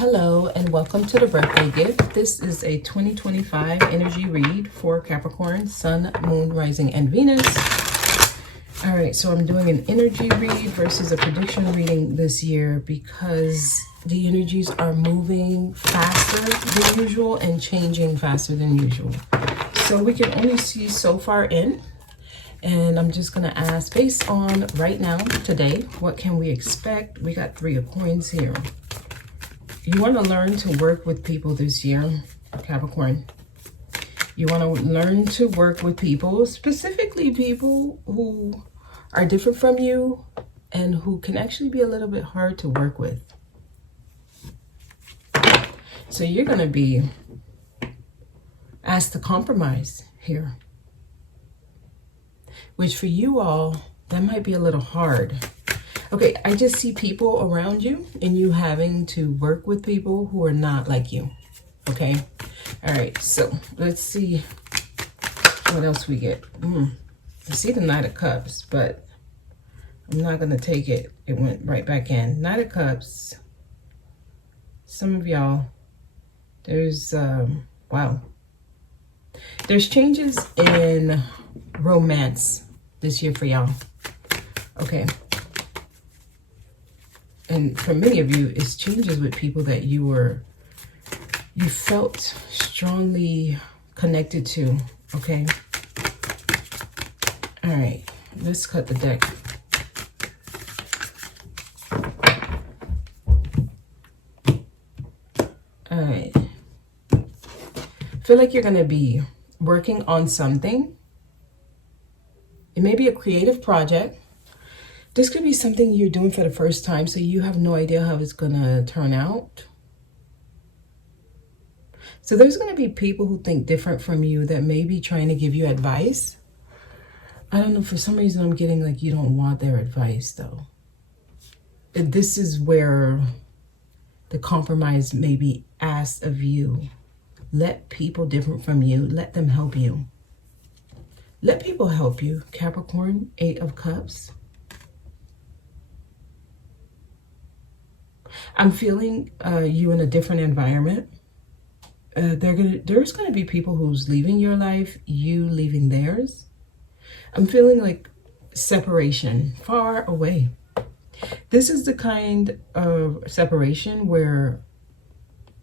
Hello and welcome to the birthday gift. This is a 2025 energy read for Capricorn, Sun, Moon, Rising, and Venus. All right, so I'm doing an energy read versus a prediction reading this year because the energies are moving faster than usual and changing faster than usual. So we can only see so far in. And I'm just going to ask, based on right now, today, what can we expect? We got 3 of coins here. You want to learn to work with people this year, Capricorn. You want to learn to work with people, specifically people who are different from you and who can actually be a little bit hard to work with. So you're going to be asked to compromise here, which for you all, that might be a little hard. Okay, I just see people around you and you having to work with people who are not like you, okay? All right, so let's see what else we get. I see the Knight of Cups, but I'm not going to take it. It went right back in. Knight of Cups. Some of y'all, there's, wow. There's changes in romance this year for y'all, okay? And for many of you, it's changes with people that you felt strongly connected to, okay? All right, let's cut the deck. All right. I feel like you're going to be working on something. It may be a creative project. This could be something you're doing for the first time, so you have no idea how it's going to turn out. So there's going to be people who think different from you that may be trying to give you advice. I don't know, for some reason I'm getting like you don't want their advice though. And this is where the compromise may be asked of you. Let people different from you, let them help you. Let people help you, Capricorn, 8 of Cups. I'm feeling you in a different environment. There's gonna be people who's leaving your life, you leaving theirs. I'm feeling like separation, far away. This is the kind of separation where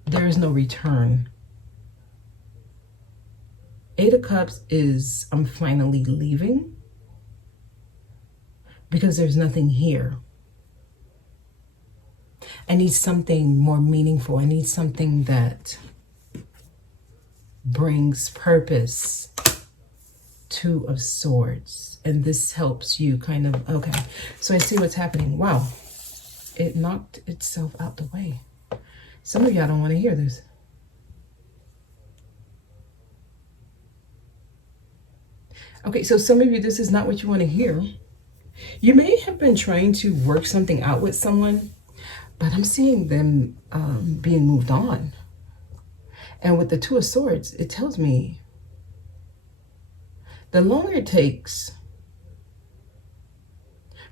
there is no return. 8 of Cups is I'm finally leaving because there's nothing here. I need something more meaningful. I need something that brings purpose. 2 of Swords. And this helps you kind of, okay. So I see what's happening. Wow. It knocked itself out the way. Some of y'all don't want to hear this. Okay, so some of you, this is not what you want to hear. You may have been trying to work something out with someone, but I'm seeing them being moved on. And with the 2 of Swords, it tells me the longer it takes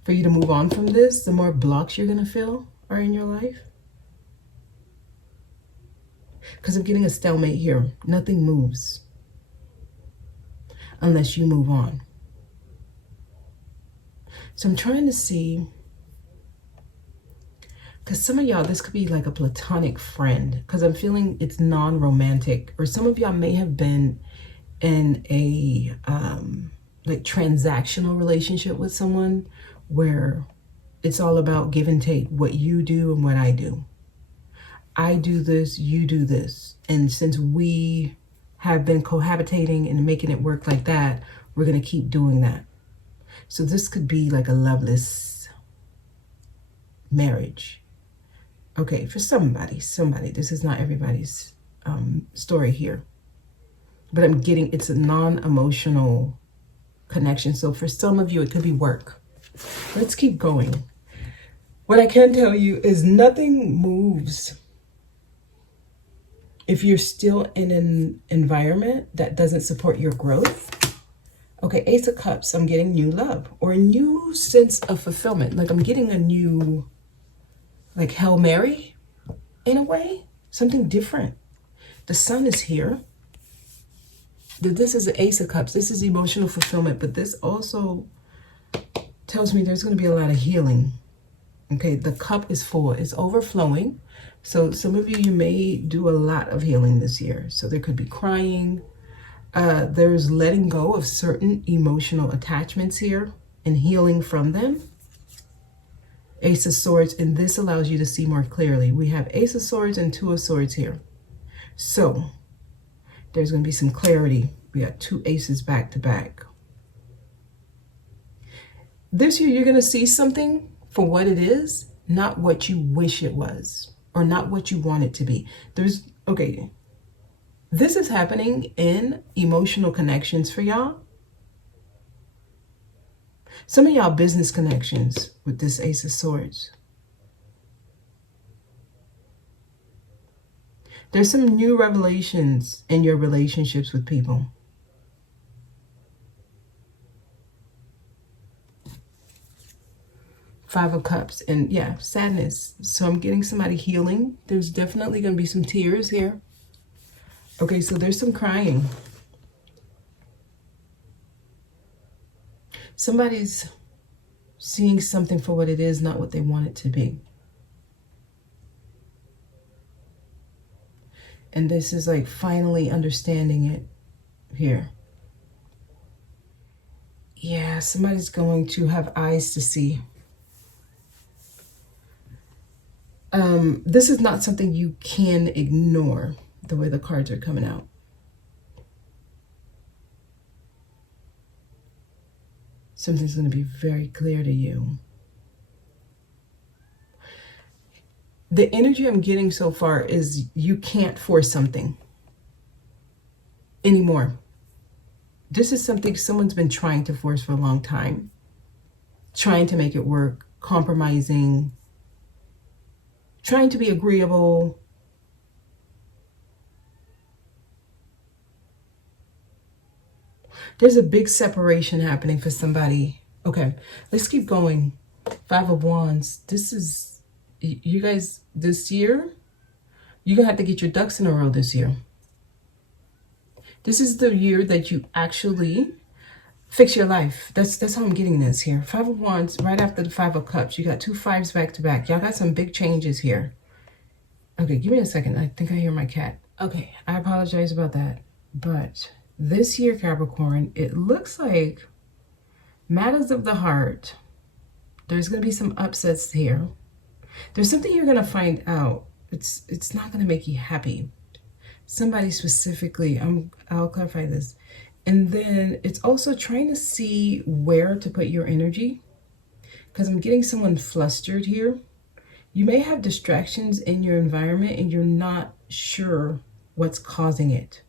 for you to move on from this, the more blocks you're going to feel are in your life. Because I'm getting a stalemate here. Nothing moves unless you move on. So I'm trying to see, because some of y'all, this could be like a platonic friend, because I'm feeling it's non-romantic, or some of y'all may have been in a like transactional relationship with someone where it's all about give and take, what you do and what I do. I do this, you do this. And since we have been cohabitating and making it work like that, we're going to keep doing that. So this could be like a loveless marriage. Okay, for somebody, this is not everybody's story here. But I'm getting, it's a non-emotional connection. So for some of you, it could be work. Let's keep going. What I can tell you is nothing moves if you're still in an environment that doesn't support your growth. Okay, Ace of Cups, I'm getting new love or a new sense of fulfillment. Like I'm getting a new, like Hail Mary. in a way, something different. The sun is here. This is the Ace of Cups. This is emotional fulfillment, but this also tells me there's going to be a lot of healing. Okay, the cup is full. It's overflowing. So some of you may do a lot of healing this year. So there could be crying. There's letting go of certain emotional attachments here and healing from them. Ace of Swords, and this allows you to see more clearly. We have Ace of Swords and Two of Swords here. So there's going to be some clarity. We got two aces back to back. This year, you're going to see something for what it is, not what you wish it was, or not what you want it to be. Okay, this is happening in emotional connections for y'all. Some of y'all business connections with this Ace of Swords. There's some new revelations in your relationships with people. Five of Cups, and yeah, sadness. So I'm getting somebody healing. There's definitely going to be some tears here. Okay, so there's some crying. Somebody's seeing something for what it is, not what they want it to be. And this is like finally understanding it here. Yeah, somebody's going to have eyes to see. This is not something you can ignore, the way the cards are coming out. Something's going to be very clear to you. The energy I'm getting so far is you can't force something anymore. This is something someone's been trying to force for a long time. Trying to make it work, compromising, trying to be agreeable. There's a big separation happening for somebody. Okay, let's keep going. Five of Wands. This is, you guys, this year, you're going to have to get your ducks in a row this year. This is the year that you actually fix your life. That's how I'm getting this here. Five of Wands, right after the Five of Cups. You got two fives back to back. Y'all got some big changes here. Okay, give me a second. I think I hear my cat. Okay, I apologize about that. But this year, Capricorn, it looks like matters of the heart. There's going to be some upsets here. There's something you're going to find out. It's not going to make you happy. Somebody specifically, I'll clarify this. And then it's also trying to see where to put your energy, because I'm getting someone flustered here. You may have distractions in your environment and you're not sure what's causing it.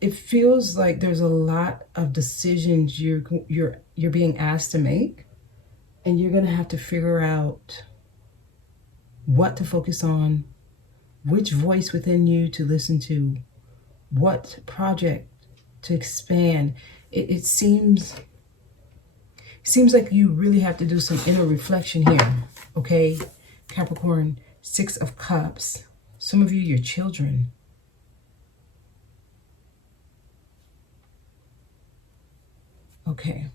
It feels like there's a lot of decisions you're being asked to make, and you're going to have to figure out what to focus on, which voice within you to listen to, what project to expand. It seems like you really have to do some inner reflection here, okay? Capricorn, Six of Cups. Some of you, your children. Okay.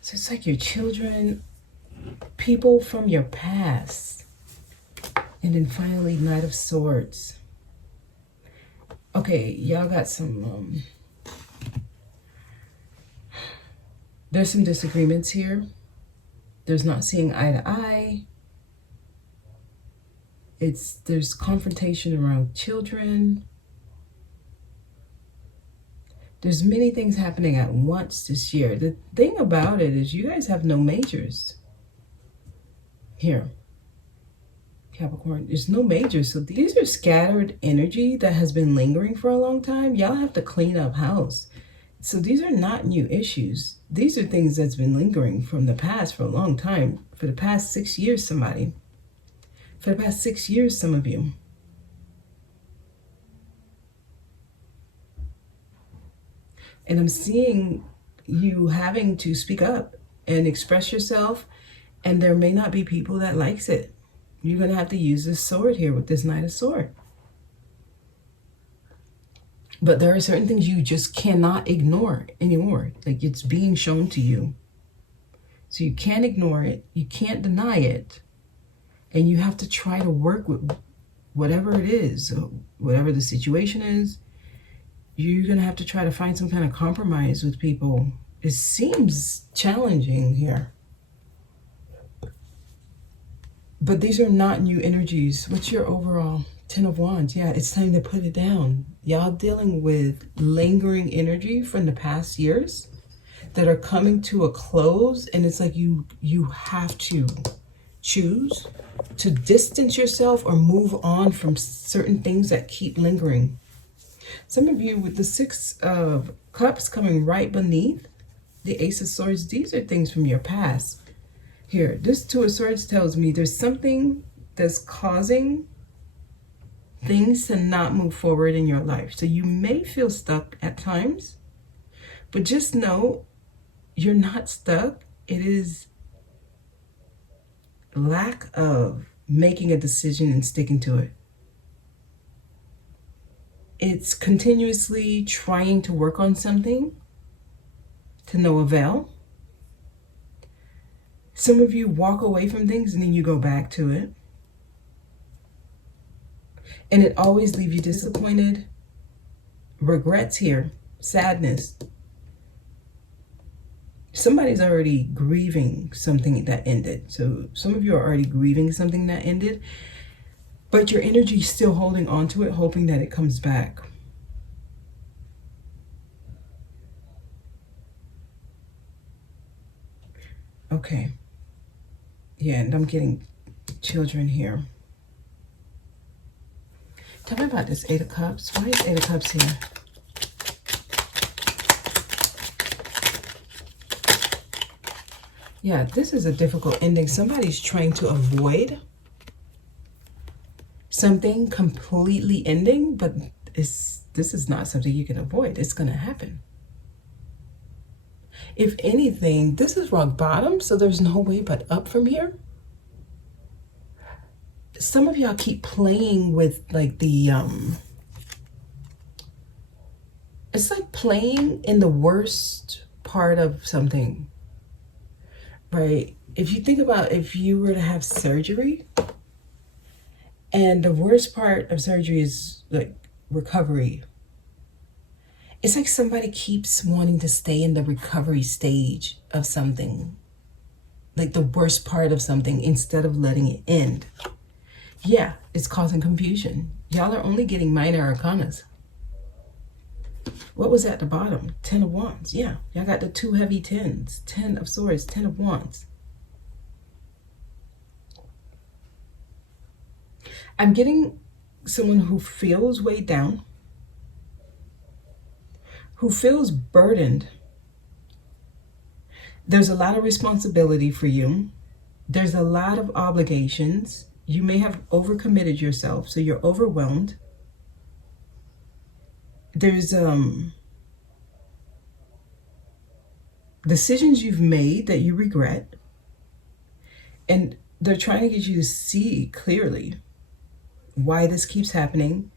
So it's like your children, people from your past. And then finally, Knight of Swords. Okay, y'all got some, there's some disagreements here. There's not seeing eye to eye. There's confrontation around children. There's many things happening at once this year. The thing about it is you guys have no majors here. Capricorn, there's no majors. So these are scattered energy that has been lingering for a long time. Y'all have to clean up house. So these are not new issues. These are things that's been lingering from the past for a long time. For the past 6 years, somebody. For the past 6 years, some of you. And I'm seeing you having to speak up and express yourself, and there may not be people that likes it. You're going to have to use this sword here with this Knight of Swords. But there are certain things you just cannot ignore anymore. Like, it's being shown to you. So you can't ignore it. You can't deny it. And you have to try to work with whatever it is, whatever the situation is. You're going to have to try to find some kind of compromise with people. It seems challenging here. But these are not new energies. What's your overall? 10 of Wands. Yeah, it's time to put it down. Y'all dealing with lingering energy from the past years that are coming to a close, and it's like you have to choose to distance yourself or move on from certain things that keep lingering. Some of you with the Six of Cups coming right beneath the Ace of Swords, these are things from your past. Here, this Two of Swords tells me there's something that's causing things to not move forward in your life. So you may feel stuck at times, but just know you're not stuck. It is lack of making a decision and sticking to it. It's continuously trying to work on something to no avail. Some of you walk away from things and then you go back to it. And it always leaves you disappointed. Regrets here. Sadness. Somebody's already grieving something that ended. So some of you are already grieving something that ended. But your energy is still holding on to it, hoping that it comes back. Okay. Yeah, and I'm getting children here. Tell me about this Eight of Cups. Why is Eight of Cups here? Yeah, this is a difficult ending. Somebody's trying to avoid something completely ending, but this is not something you can avoid. It's going to happen. If anything, this is rock bottom, so there's no way but up from here. Some of y'all keep playing with like the, it's like playing in the worst part of something, right? If you think about if you were to have surgery, and the worst part of surgery is like recovery. It's like somebody keeps wanting to stay in the recovery stage of something, like the worst part of something, instead of letting it end. Yeah, it's causing confusion. Y'all are only getting minor arcanas. What was at the bottom? 10 of Wands. Yeah, y'all got the two heavy tens. 10 of Swords, 10 of Wands. I'm getting someone who feels weighed down, who feels burdened. There's a lot of responsibility for you. There's a lot of obligations. You may have overcommitted yourself, so you're overwhelmed. There's decisions you've made that you regret, and they're trying to get you to see clearly why this keeps happening.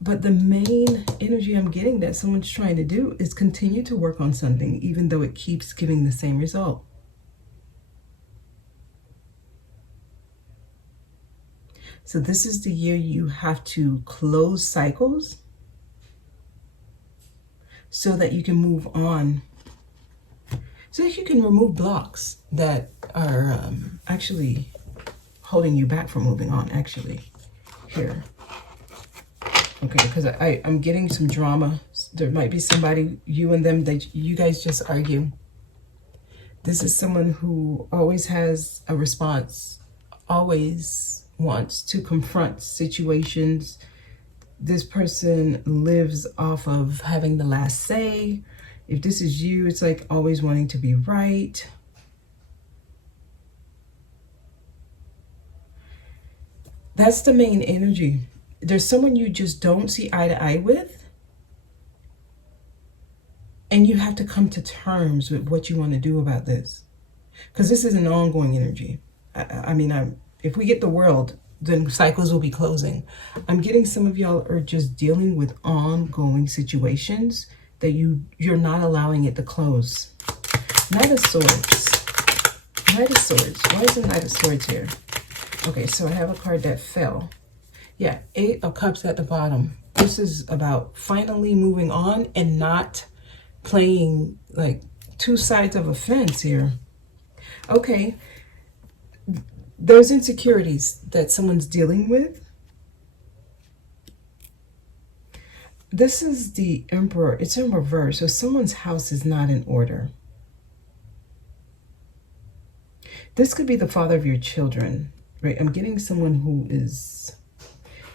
But the main energy I'm getting that someone's trying to do is continue to work on something, even though it keeps giving the same result. So this is the year you have to close cycles so that you can move on, so that you can remove blocks that are actually holding you back from moving on, actually. Here. Okay, because I'm getting some drama. There might be somebody, you and them, that you guys just argue. This is someone who always has a response, always wants to confront situations. This person lives off of having the last say. If this is you, it's like always wanting to be right. That's the main energy. There's someone you just don't see eye to eye with. And you have to come to terms with what you want to do about this. Because this is an ongoing energy. I mean, if we get the world, then cycles will be closing. I'm getting some of y'all are just dealing with ongoing situations that you're not allowing it to close. Knight of Swords. Knight of Swords. Why is the Knight of Swords here? Okay, so I have a card that fell. Yeah, 8 of Cups at the bottom. This is about finally moving on and not playing like two sides of a fence here. Okay, there's insecurities that someone's dealing with. This is the Emperor. It's in reverse, so someone's house is not in order. This could be the father of your children, right? I'm getting someone who is,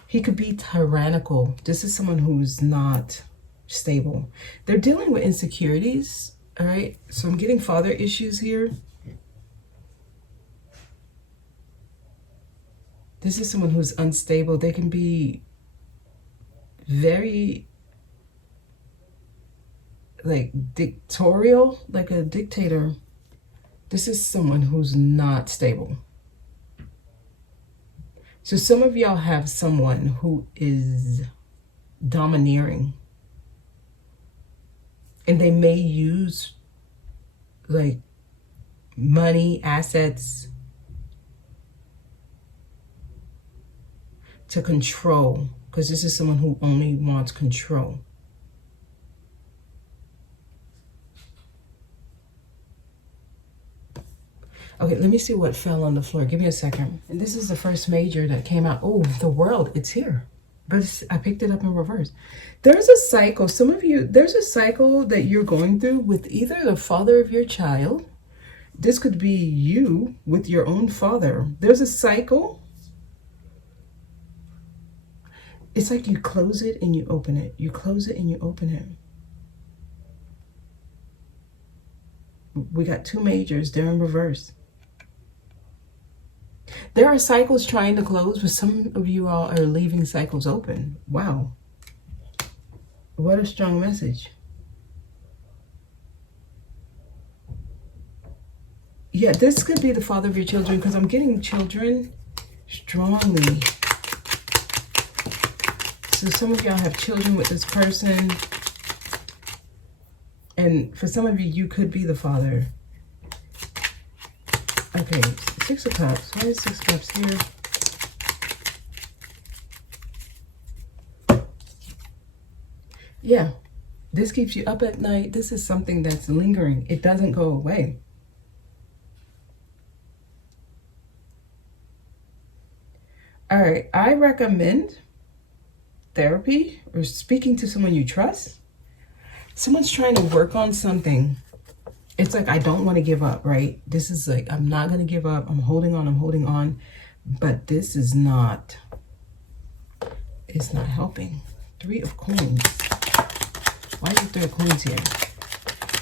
he could be tyrannical. This is someone who's not stable. They're dealing with insecurities, all right? So I'm getting father issues here. This is someone who's unstable. They can be very like dictatorial, like a dictator. This is someone who's not stable. So some of y'all have someone who is domineering. And they may use like money, assets to control. Because this is someone who only wants control. Okay, let me see what fell on the floor. Give me a second. And this is the first major that came out. Oh, the world, it's here. But I picked it up in reverse. There's a cycle. Some of you, there's a cycle that you're going through with either the father of your child. This could be you with your own father. There's a cycle. It's like you close it and you open it. You close it and you open it. We got 2 majors. They're in reverse. There are cycles trying to close, but some of you all are leaving cycles open. Wow. What a strong message. Yeah, this could be the father of your children because I'm getting children strongly. So some of y'all have children with this person. And for some of you, you could be the father. Okay, 6 of Cups. Why is 6 Cups here? Yeah, this keeps you up at night. This is something that's lingering. It doesn't go away. All right, I recommend therapy or speaking to someone you trust. Someone's trying to work on something. It's like, I don't want to give up, right? This is like, I'm not going to give up. I'm holding on. But this is not, it's not helping. 3 of Coins. Why is the 3 of Coins here?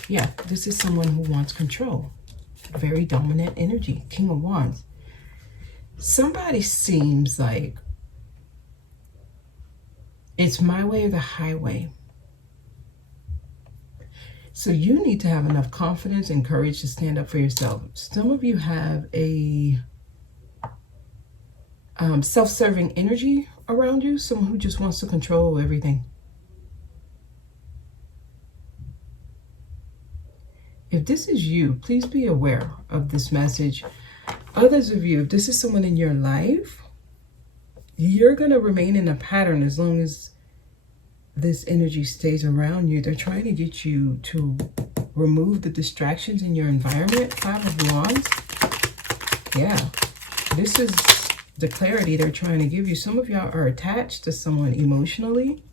Yeah, this is someone who wants control. Very dominant energy. King of Wands. Somebody seems like it's my way or the highway. So you need to have enough confidence and courage to stand up for yourself. Some of you have a self-serving energy around you, someone who just wants to control everything. If this is you, please be aware of this message. Others of you, if this is someone in your life, you're going to remain in a pattern as long as this energy stays around you. They're trying to get you to remove the distractions in your environment. 5 of Wands. Yeah, this is the clarity they're trying to give you. Some of y'all are attached to someone emotionally.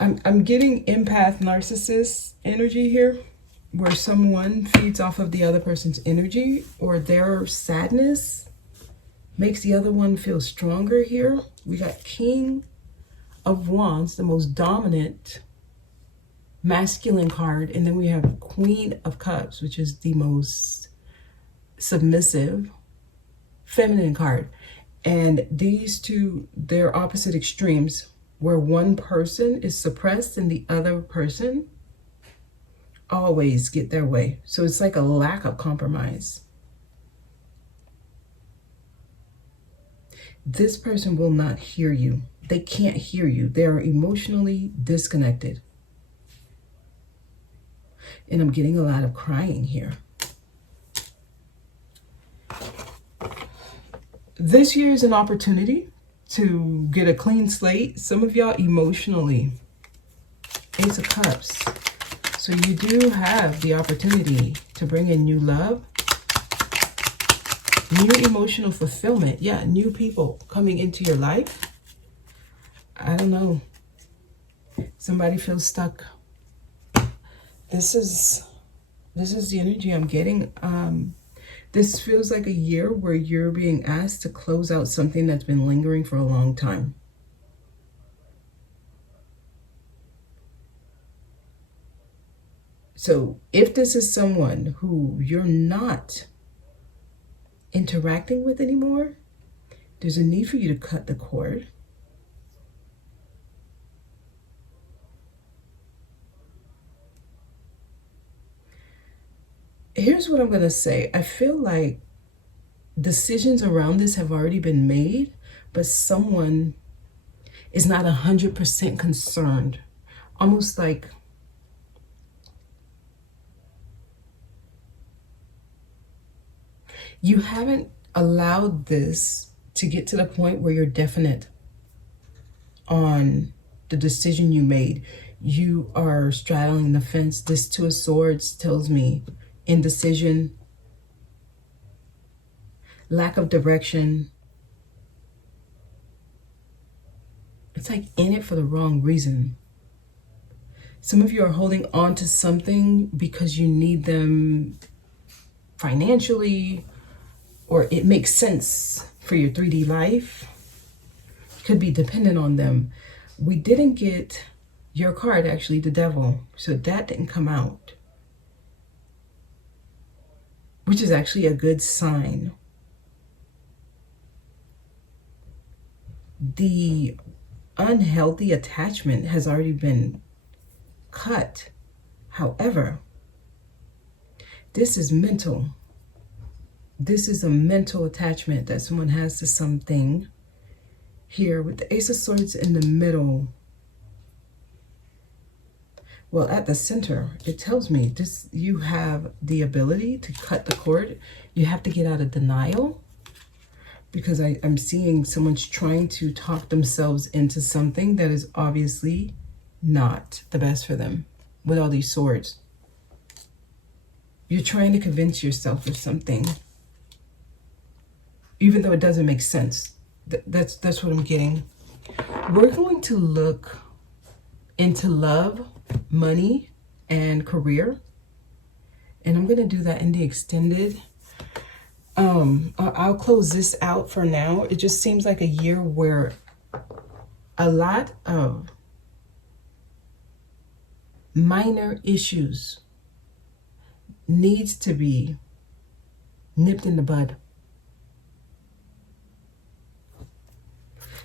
I'm getting empath narcissist energy here, where someone feeds off of the other person's energy, or their sadness makes the other one feel stronger here. We got King of Wands, the most dominant masculine card, and then we have Queen of Cups, which is the most submissive feminine card. And these two, they're opposite extremes. where one person is suppressed and the other person always get their way. So it's like a lack of compromise. This person will not hear you. They can't hear you. They are emotionally disconnected. And I'm getting a lot of crying here. This year is an opportunity to get a clean slate. Some of y'all emotionally, Ace of Cups. So you do have the opportunity to bring in new love, new emotional fulfillment. Yeah, new people coming into your life. I don't know. Somebody feels stuck. This is the energy I'm getting. This feels like a year where you're being asked to close out something that's been lingering for a long time. So if this is someone who you're not interacting with anymore, there's a need for you to cut the cord. Here's what I'm going to say. I feel like decisions around this have already been made, but someone is not 100% concerned. Almost like you haven't allowed this to get to the point where you're definite on the decision you made. You are straddling the fence. This Two of Swords tells me indecision, lack of direction. It's like in it for the wrong reason. Some of you are holding on to something because you need them financially, or it makes sense for your 3D life. Could be dependent on them. We didn't get your card, actually, the Devil. So that didn't come out, which is actually a good sign. The unhealthy attachment has already been cut. However, this is mental. This is a mental attachment that someone has to something. Here with the Ace of Swords in the middle. Well, at the center, it tells me this: you have the ability to cut the cord. You have to get out of denial, because I'm seeing someone's trying to talk themselves into something that is obviously not the best for them with all these swords. You're trying to convince yourself of something, even though it doesn't make sense. That's what I'm getting. We're going to look into love, money, and career. And I'm going to do that in the extended. I'll close this out for now. It just seems like a year where a lot of minor issues needs to be nipped in the bud.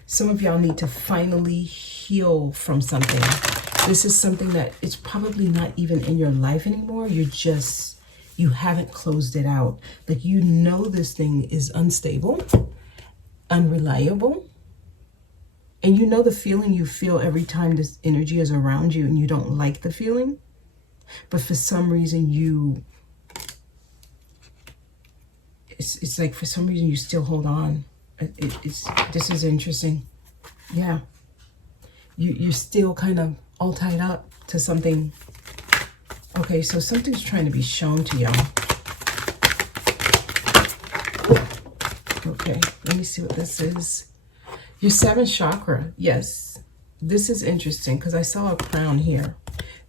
Some of y'all need to finally heal from something. This is something that it's probably not even in your life anymore. You haven't closed it out. Like, you know, this thing is unstable, unreliable. And you know the feeling you feel every time this energy is around you and you don't like the feeling. But for some reason it's like for some reason you still hold on. This is interesting. Yeah. You're still kind of all tied up to something. Okay, so something's trying to be shown to y'all. Okay, let me see what this is. Your 7th chakra. Yes, this is interesting because I saw a crown here.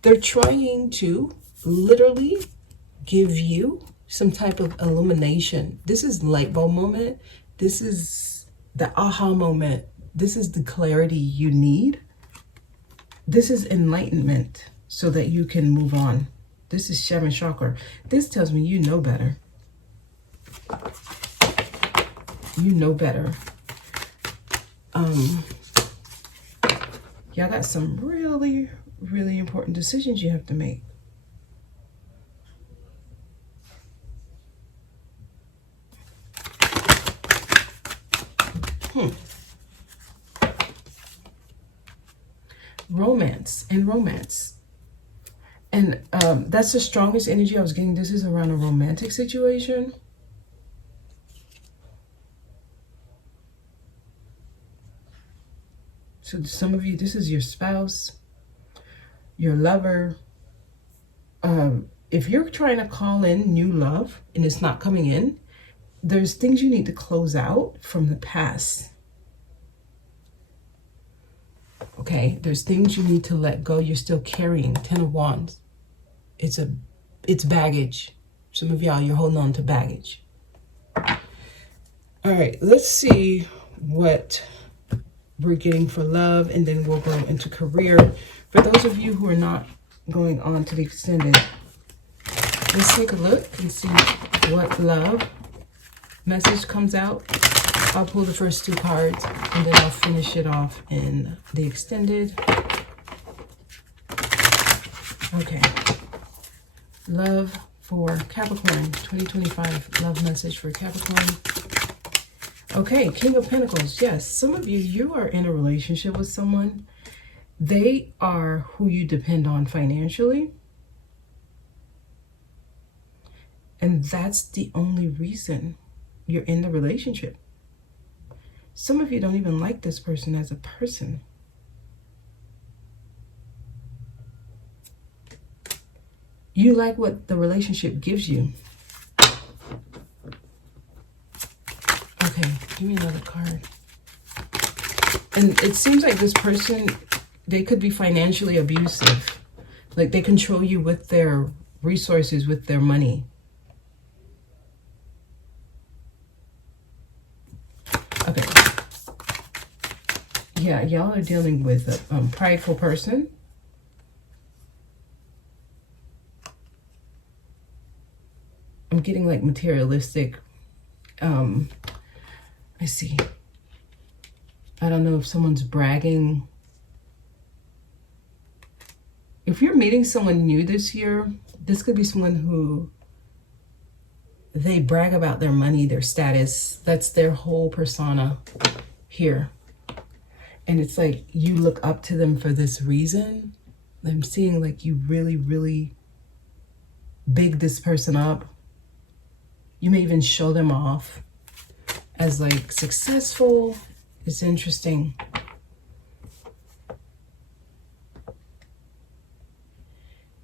They're trying to literally give you some type of illumination. This is light bulb moment. This is the aha moment. This is the clarity you need. This is enlightenment so that you can move on. This is 7th chakra. This tells me you know better. You know better. Y'all got some really, really important decisions you have to make. Romance and romance. And that's the strongest energy I was getting. This is around a romantic situation. So some of you, this is your spouse, your lover. If you're trying to call in new love and it's not coming in, there's things you need to close out from the past. Okay, there's things you need to let go. You're still carrying. 10 of Wands. It's baggage. Some of y'all, you're holding on to baggage. All right, let's see what we're getting for love, and then we'll go into career. For those of you who are not going on to the extended, let's take a look and see what love message comes out. I'll pull the first 2 cards, and then I'll finish it off in the extended. Okay. Love for Capricorn, 2025. Love message for Capricorn. Okay, King of Pentacles. Yes, some of you, you are in a relationship with someone. They are who you depend on financially. And that's the only reason you're in the relationship. Some of you don't even like this person as a person. You like what the relationship gives you. Okay, give me another card. And it seems like this person, they could be financially abusive. Like they control you with their resources, with their money. Okay. Yeah, y'all are dealing with a prideful person. I'm getting like materialistic. I see. I don't know if someone's bragging. If you're meeting someone new this year, this could be someone who they brag about their money, their status. That's their whole persona here. And it's like you look up to them for this reason. I'm seeing like you really, really big this person up. You may even show them off as like successful. It's interesting.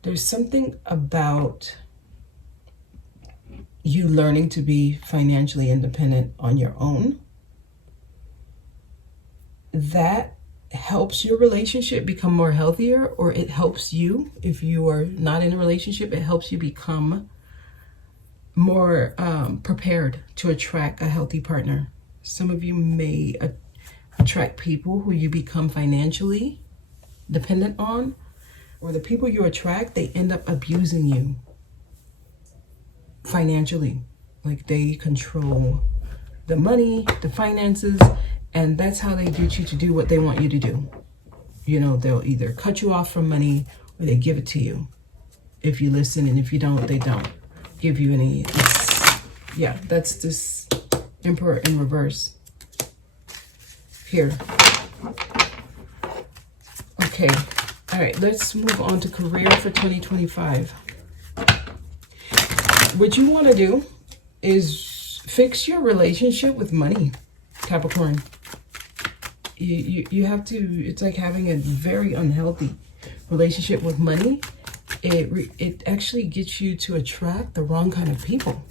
There's something about you learning to be financially independent on your own that helps your relationship become more healthier, or it helps you, if you are not in a relationship, it helps you become more prepared to attract a healthy partner. Some of you may attract people who you become financially dependent on, or the people you attract, they end up abusing you financially. Like they control the money, the finances, and that's how they get you to do what they want you to do. You know, they'll either cut you off from money or they give it to you. If you listen, and if you don't, they don't give you any. Yeah, that's this Emperor in reverse here. Okay, all right, let's move on to career for 2025. What you want to do is fix your relationship with money, Capricorn. You have to, it's like having a very unhealthy relationship with money. It actually gets you to attract the wrong kind of people.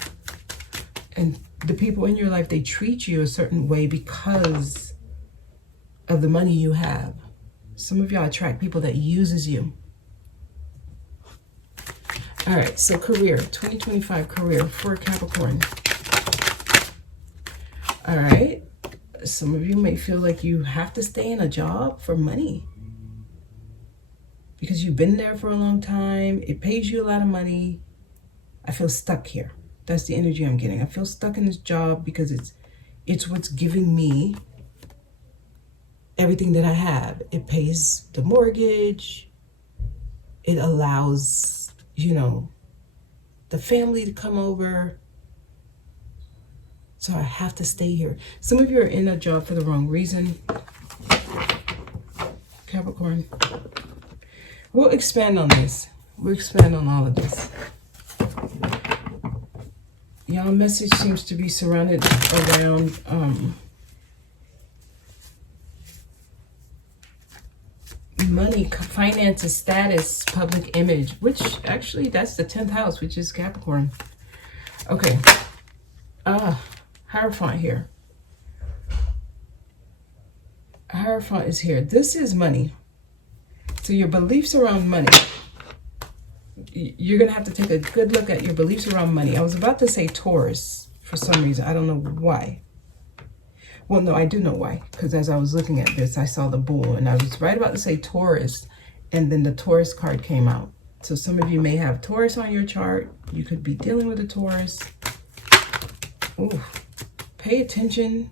And the people in your life, they treat you a certain way because of the money you have. Some of y'all attract people that uses you. All right, so career, 2025 career for Capricorn. All right, some of you may feel like you have to stay in a job for money because you've been there for a long time. It pays you a lot of money. I feel stuck here. That's the energy I'm getting. I feel stuck in this job because it's what's giving me everything that I have. It pays the mortgage. It allows, you know, the family to come over. So I have to stay here. Some of you are in a job for the wrong reason. Capricorn. We'll expand on this. We'll expand on all of this. Y'all message seems to be surrounded around money, finances, status, public image, which actually that's the 10th house, which is Capricorn. Okay. Hierophant here. Hierophant is here. This is money. So your beliefs around money. You're going to have to take a good look at your beliefs around money. I was about to say Taurus for some reason. I don't know why. Well, no, I do know why. Because as I was looking at this, I saw the bull. And I was right about to say Taurus. And then the Taurus card came out. So some of you may have Taurus on your chart. You could be dealing with a Taurus. Ooh. Pay attention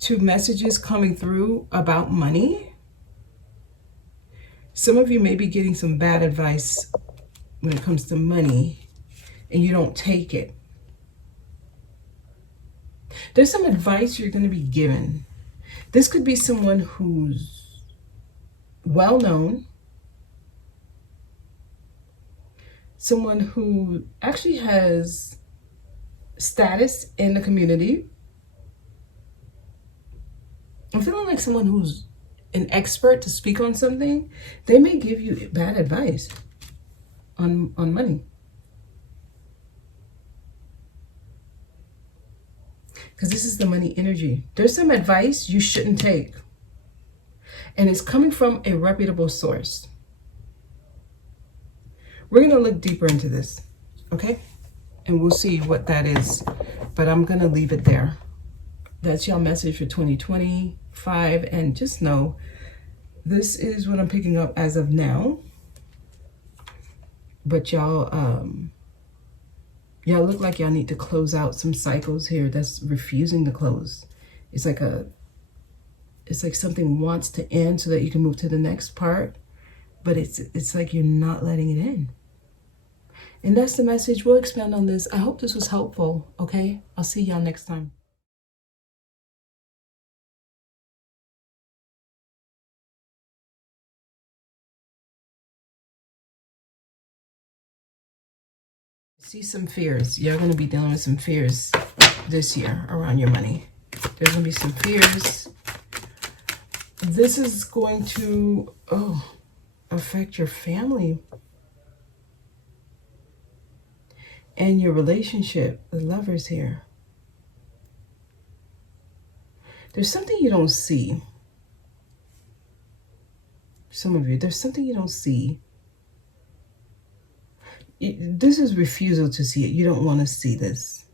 to messages coming through about money. Some of you may be getting some bad advice when it comes to money and you don't take it. There's some advice you're going to be given. This could be someone who's well known, someone who actually has status in the community. I'm feeling like someone who's an expert to speak on something. They may give you bad advice on money. Because this is the money energy. There's some advice you shouldn't take. And it's coming from a reputable source. We're going to look deeper into this. Okay? And we'll see what that is. But I'm going to leave it there. That's your message for 2025. And just know, this is what I'm picking up as of now. But y'all look like y'all need to close out some cycles here that's refusing to close. It's like something wants to end so that you can move to the next part. But it's like you're not letting it in. And that's the message. We'll expand on this. I hope this was helpful. Okay? I'll see y'all next time. See some fears. You're going to be dealing with some fears this year around your money. There's going to be some fears. This is going to affect your family and your relationship. The Lovers here. There's something you don't see. Some of you, there's something you don't see. This is refusal to see it. You don't want to see this.